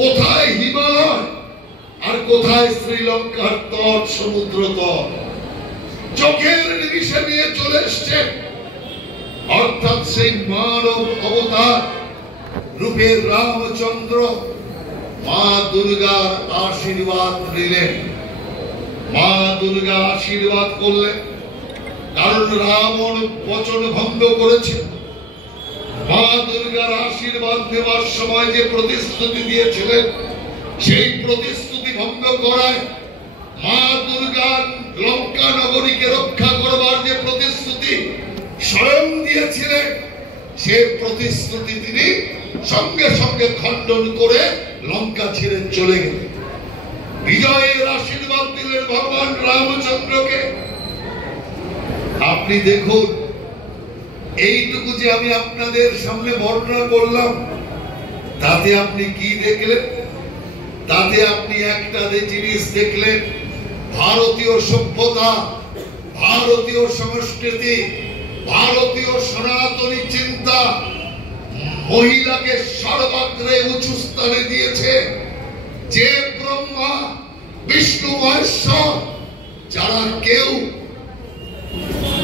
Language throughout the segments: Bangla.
কোথায় হিমালয় আর কোথায় শ্রীলঙ্কার তট, সমুদ্র তট, চোখের নিমিষে নিয়ে চলে এসছে। অর্থাৎ সেই মানব অবতার রূপের রামচন্দ্র মা দুর্গার আশীর্বাদ নিলেন। মা দুর্গা আশীর্বাদ করলেন, কারণ রাবণ বচন ভঙ্গ করেছে। মা দুর্গার আশীর্বাদ নেওয়ার সময় যে প্রতিশ্রুতি দিয়েছিলেন, সেই প্রতিশ্রুতি ভঙ্গ করায় মা দুর্গা লঙ্কা নগরীকে রক্ষা করবার যে প্রতিশ্রুতি স্বয়ং দিয়েছিলেন, সে প্রতিশ্রুতি তিনি সঙ্গে সঙ্গে খণ্ডন করে লঙ্কা ছেড়ে চলে গেলেন। বিজয়ের আশীর্বাদ দিলেন ভগবান রামচন্দ্রকে। আপনি দেখুন, এইটুকু যে আমি আপনাদের সামনে বর্ণনা করলাম, তাতে আপনি কি দেখলেন? তাতে আপনি একটা জিনিস দেখলেন, ভারতীয় সভ্যতা, ভারতীয় সংস্কৃতি, ভারতীয় সনাতনী চিন্তা মহিলাকে সর্বাগ্রে উঁচু স্থানে দিয়েছে। যে ব্রহ্মা, বিষ্ণু, মহেশ্বর, যারা কেউ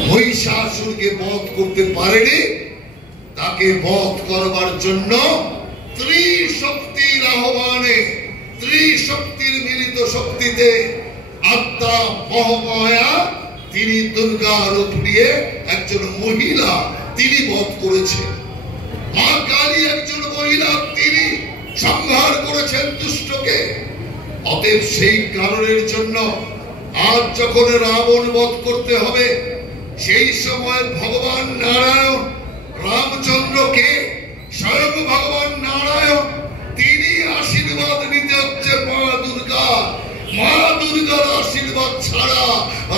মহিষাসুরকে বধ করতে পারেনি, তাকে বধ করবার জন্য ত্রিশক্তির আহ্বানে, ত্রিশক্তির মিলিত শক্তিতে আত্মা মহামায়া তিনি দুর্গা রূপ নিয়ে একজন মহিলা তিনি বধ করেছেন। মা কালী একজন মহিলা, তিনি সংহার করেছেন দুষ্টকে। অতএব সেই কারণের জন্য আজ যখন রাবণ বধ করতে হবে, সেই সময় ভগবান নারায়ণ রামচন্দ্রকে, স্বয়ং ভগবান নারায়ণ তিনি আশীর্বাদ নিতে হচ্ছে মা দুর্গা। মা দুর্গার আশীর্বাদ ছাড়া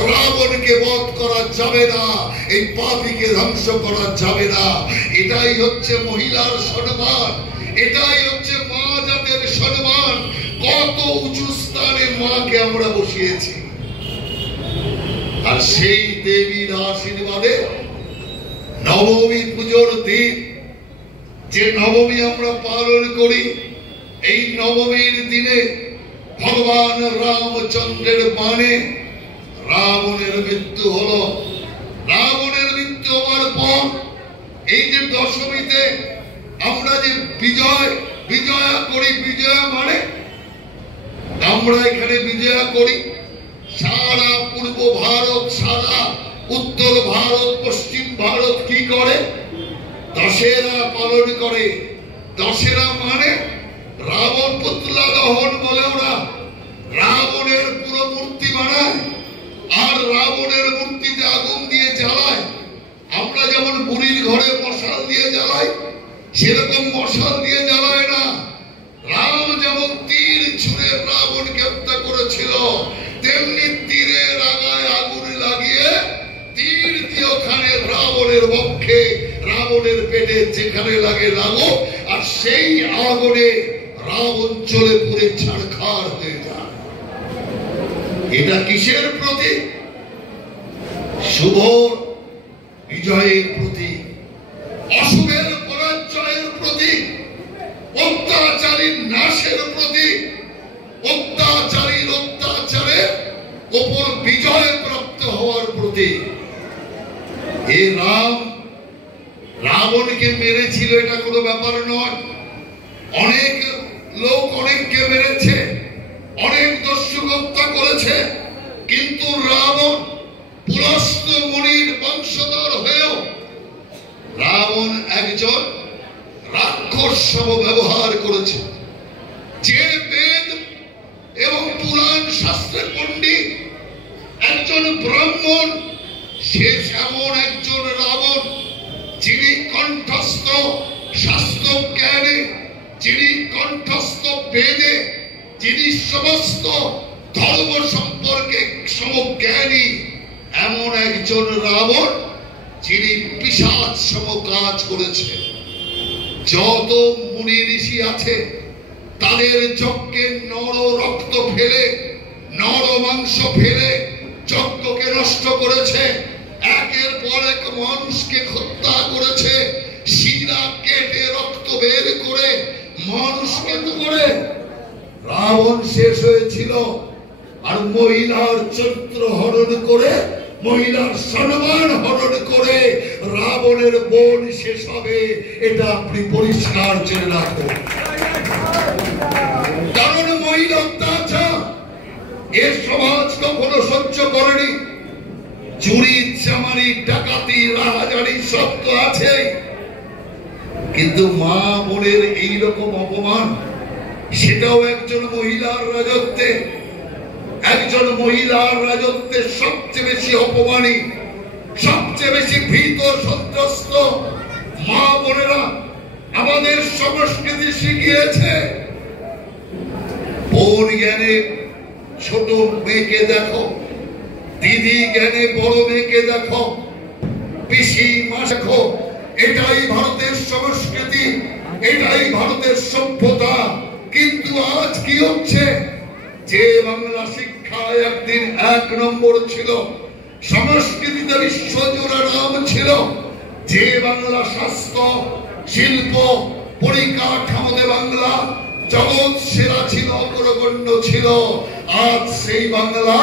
রাবণকে বধ করা যাবে না, এই পাপীকে ধ্বংস করা যাবে না। এটাই হচ্ছে মহিলার সম্মান, এটাই হচ্ছে মা জাতের সম্মান। কত উঁচু স্থানে মাকে আমরা বসিয়েছি। আর সেই দেবীর আশীর্বাদে নবমী পুজোর দিন, যে নবমী আমরা পালন করি, এই নবমীর দিনে ভগবান রামচন্দ্রের বাণে রাবণের মৃত্যু হলো। রাবণের মৃত্যু হওয়ার পর এই যে দশমীতে আমরা যে বিজয়া করি, বিজয়া মানে আমরা এখানে বিজয়া করি। সারা পূর্ব ভারত, সারা উত্তর ভারত, পশ্চিম ভারত কি করে? দশেরা পালন করে। দশেরা মানে রাবণ পুতলা দহন বলে। ওরা রাবণের পুরো মূর্তি বানায় আর রাবণের মূর্তিতে আগুন দিয়ে জ্বালায়। আমরা যেমন বুড়ির ঘরে মশাল দিয়ে জ্বালাই, সেরকম মশাল দিয়ে জ্বালায় না। রাম যেমন তীর ছুঁড়ে রাবণকে হত্যা করেছিল, তেমনি তীরের আগায় আগুন লাগিয়ে তীর দিয়ে ওখানে রাবণের বক্ষে, রাবণের পেটে যেখানে লাগে লাগো, আর সেই আগুনে রাবণ চলে পুড়ে ছারখার হয়ে যায়। এটা কিসের প্রতীক? শুভ বিজয়ের প্রতীক, অশুভের পরাজয়ের প্রতীক, অত্যাচারীর নাশের প্রতীক, অত্যাচারীর অত্যাচারের উপর বিজয় প্রাপ্ত হওয়ার প্রতীক। এ রাবণকে মেরেছিল, এটা কোনো ব্যাপার নয়। অনেক লোক অনেককে মেরেছে, অনেক দস্যু হত্যা করেছে, কিন্তু রাবণ পুলস্ত্য মুনির বংশধর হয়েও রাবণ একজন রাক্ষস সম ব্যবহার করেছে। যে বেদ এবং পুরাণ শাস্ত্রের পণ্ডিত, একজন ব্রাহ্মণ, সে এমন একজন রাবণ যিনি কণ্ঠস্থ শাস্ত্র জ্ঞানে, যিনি কণ্ঠস্থ বেদে, যিনি সমস্ত ধর্ম সম্পর্কে সমজ্ঞানী, এমন একজন রাবণ যিনি পিশাচ সম কাজ করেছে। যত মুনি ঋষি আছে তাদের যজ্ঞে নর রক্ত ফেলে, নর মাংস ফেলে যজ্ঞকে নষ্ট করেছে। একের পর এক মানুষকে হত্যা করেছে, শিরা কেটে রক্ত বের করে মানুষকে করে রাবণ শেষ হয়েছিল, আর মহিলার চরিত্র হরণ করে, মহিলার সম্মান হরণ করে রাবণের বোন শেষ হবে। এটা আপনি পরিষ্কার জেনে রাখুন। কারণ মহিলা অত্যাচার এ সমাজ কখনো সহ্য করেনি। চুরি, চামারি, ডাকাতি, রাহাজানি সব তো আছে, কিন্তু মা বোনের এইরকম অপমান, সেটাও একজন মহিলার রাজত্বে। একজন মহিলার রাজত্বে সবচেয়ে বেশি অপমানী, সবচেয়ে বেশি ভীত সন্ত্রস্ত মা বোনেরা। আমাদের সংস্কৃতি শিখিয়েছে বোন জ্ঞানে ছোট মেয়েকে দেখো, দিদি জ্ঞানে বড় মেয়েকে দেখো, পিসি মা দেখো। এটাই ভারতের সংস্কৃতি, এটাই ভারতের সভ্যতা। কিন্তু আজ কি হচ্ছে? যে বাংলা শিক্ষায় একদিন 1 নম্বর ছিল, সংস্কৃতিতে বিশ্বজোড়া নাম ছিল, যে বাংলা স্বাস্থ্য, শিল্প, পরিকাঠামোতে বাংলা জগৎ সেরা ছিল, অগ্রগণ্য ছিল, আজ সেই বাংলা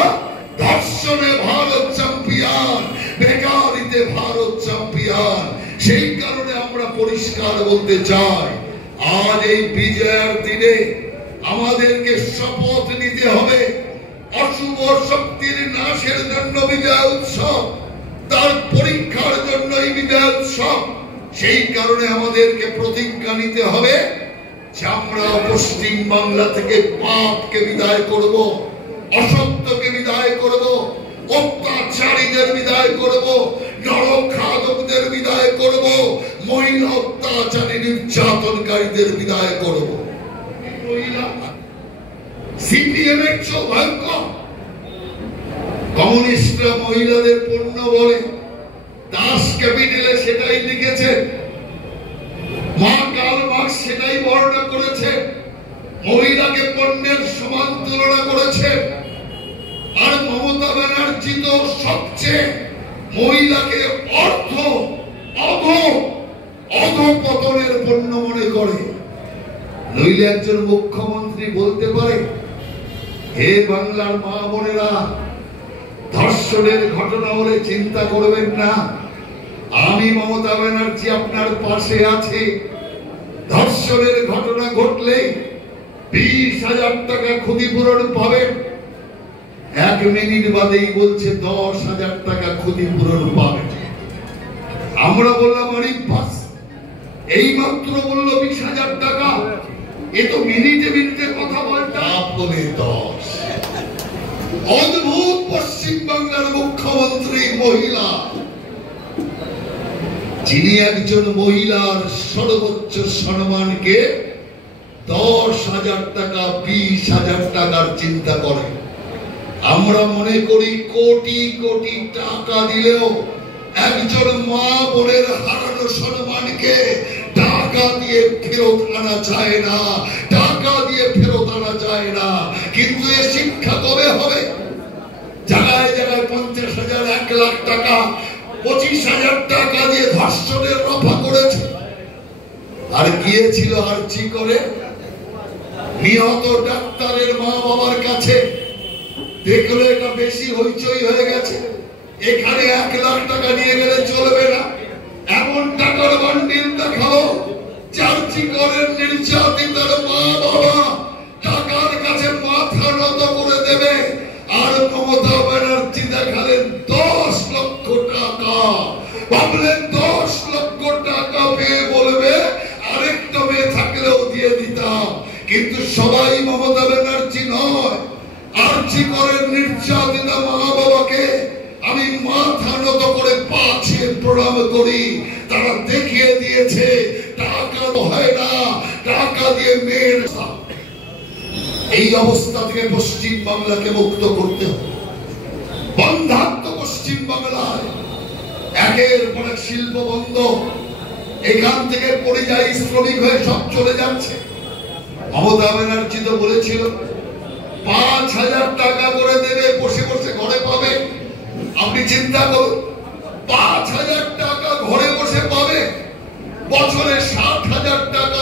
ধর্ষণে ভারত চ্যাম্পিয়ন, বেকারিতে ভারত চ্যাম্পিয়ন। সেই কারণে আমরা পরিষ্কার বলতে চাই, আজ এই বিজয়ের দিনে আমাদেরকে শপথ নিতে হবে। অশুভ শক্তির নাশের জন্য বিজয় উৎসব, তার পরীক্ষার জন্য এই বিজয় উৎসব। সেই কারণে আমাদেরকে প্রতিজ্ঞা নিতে হবে যে আমরা পশ্চিম বাংলা থেকে পাপকে বিদায় করব, অসত্যকে বিদায় করব, অত্যাচারীদের বিদায় করব, নরখাদকদের বিদায় করব, মহিলা অত্যাচারী নির্যাতনকারীদের বিদায় করব। সিপিএম এর সৌভাগ্য, কমিউনিস্টরা মহিলাদের পণ্য বলে, দাস ক্যাপিটালে সেটাই লিখেছে, মা কার্ল মার্কস সেটাই বর্ণনা করেছে, মহিলাকে পণ্যের সমান তুলনা করেছে। আর মমতা ব্যানার্জি তো সবচেয়ে মহিলাকে অধঃপতনের পণ্য মনে করে। নইলে একজন মুখ্যমন্ত্রী বলতে পারে, হে বাংলার মা বোনেরা, ধর্ষণের ঘটনা হলে চিন্তা করবেন না, আমি মমতা ব্যানার্জি আপনার পাশে আছি। ধর্ষণের ঘটনা ঘটলে 20,000 টাকা ক্ষতিপূরণ পাবেন। 1 মিনিট বাদেই বলছে 10,000 টাকা ক্ষতিপূরণ পাবেন। আমরা বললাম আরে বাস, এই মাত্র বললো 20,000 টাকা, এ তো মিনিটে মিনিটে কথা বলটা বলে 10। অদ্ভুত পশ্চিম বাংলার মুখ্যমন্ত্রী মহিলা, যিনি একজন মহিলার সর্বোচ্চ সম্মানকে 10,000 টাকা, 20,000 টাকার চিন্তা করেন। আমরা মনে করি কোটি কোটি টাকা দিলেও একজন মা বোনের হারানো সম্মানকে টাকা দিয়ে ফেরত আনা যায় না, টাকা দিয়ে ফেরত আনা যায় না। কিন্তু এ শিক্ষা কবে হবে? জায়গায় জায়গায় 50,000, 1 লাখ টাকা, 25,000 টাকা দিয়ে ধর্ষণের রফা করেছে। আর গিয়েছিল আর্জি করে নিহত ডাক্তারের মা বাবার কাছে, দেখলো এটা বেশি হইচই হয়ে গেছে, এখানে 1 লাখ টাকা নিয়ে গেলে চলবে না, এমন টাকার বান্ডিল দেখাও চার্জি করেন নির্যাতিতার মা বাবা টাকার কাছে মাথা নত করে দেবে। আর মমতা ব্যানার্জি দেখালেন 10 লক্ষ টাকা, ভাবলেন 10 লক্ষ টাকা পেয়ে বলবে আরেকটা মেয়ে থাকলেও দিয়ে দিতাম। কিন্তু সবাই মমতা ব্যানার্জি নয়, আর্জি করেন নির্যাতিতা মা বাবাকে আমি মাথা নত করে পা ছুঁয়ে প্রণাম করি। তারা দেখিয়ে দিয়েছে টাকা হয় না, টাকা দিয়ে মেয়ের। এই অবস্থা থেকে পশ্চিম বাংলাকে মুক্ত করতে হবে। বন্ধাত্ম পশ্চিম বাংলায় একের পর এক শিল্প বন্ধ, এখান থেকে পরিযায়ী শ্রমিক হয়ে সব চলে যাচ্ছে। মমতা ব্যানার্জি তো বলেছিল 5,000 টাকা করে দেবে, বসে বসে ঘরে পাবে। আপনি চিন্তা করুন, 5,000 টাকা ঘরে বসে পাবে, বছরে 60,000 টাকা